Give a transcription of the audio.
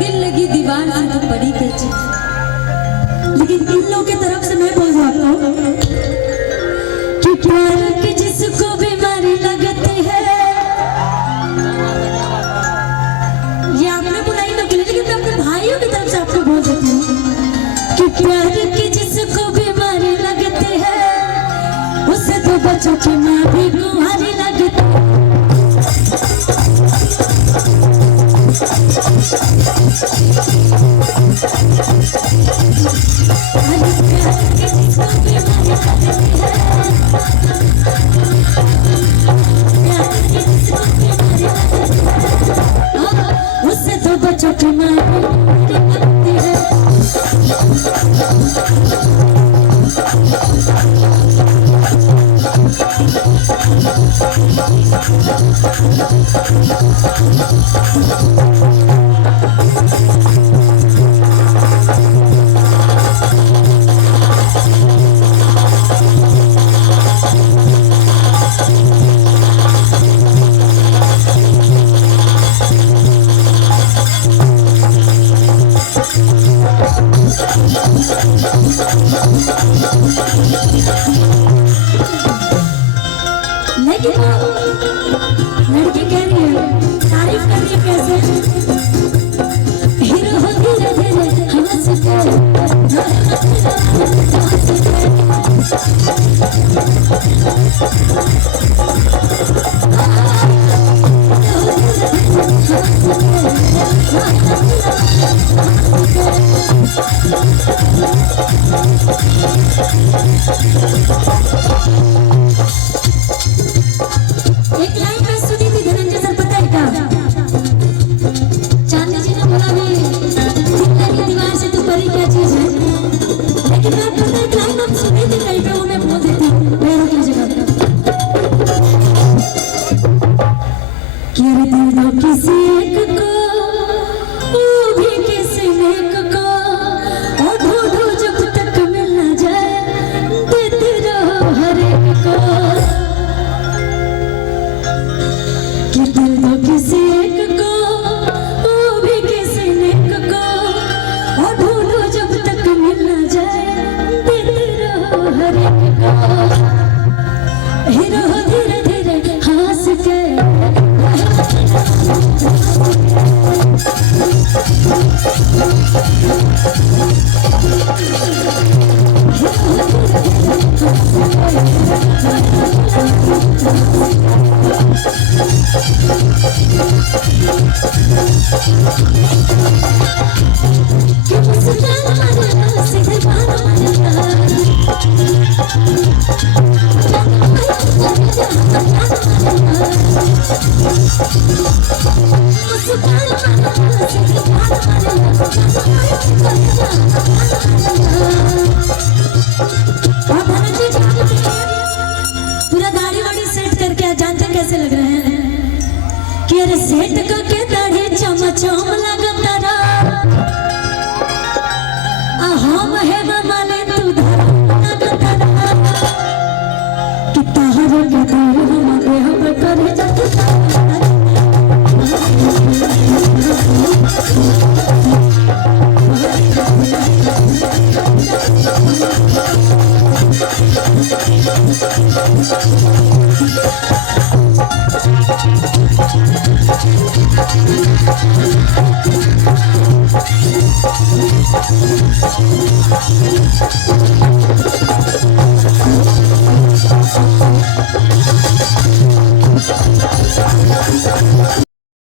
दिल लगी दीवार से तो बड़ी क्या चीज। लेकिन इन लोगों की तरफ से मैं बोल रहा हूँ कि प्यार की जिसको बीमारी लगती है, ये आपने बुलाई ना बोली, लेकिन मैं अपने भाइयों की तरफ से आपको बोल देती हूँ कि प्यार की जिसको बीमारी लगती है, उससे तो बच्चों की माँ भी कुंवारी लगती है। उससे तो बच्चों की माँ लगती है। लेकिन लड़की कह रही है, तारीफ कर रही है कैसे हीरो हो धीरे धीरे हंस के एक लाइन में सुनी थी धनंजय सर, पता है क्या? चांदी जी ने बोला भी दिल लगी दीवार से तो परी क्या चीज है। लेकिन मैं पता एक लाइन हम सुनी थी कहीं पे, वो मैं बोल देती हूँ पैरों की जगह कि अरे दिल दो किसी एक को, वो भी किसी एक को, और ढूंढो जब तक मिल ना जाए, देते रहो हर एक को। कि दिल दो किसी एक को, वो भी किसी एक को, और ढूंढो जब तक मिल ना जाए, देते रहो हर एक को। हीरो धीरे धीरे हंस के पूरा दाढ़ी वाड़ी सेट करके जानते कैसे लग रहे हैं कि अरे सेट करके दाढ़ी चमचम लगता रहा हम है माले तू लगता रहा कि तहरे के दूर हम करे जाते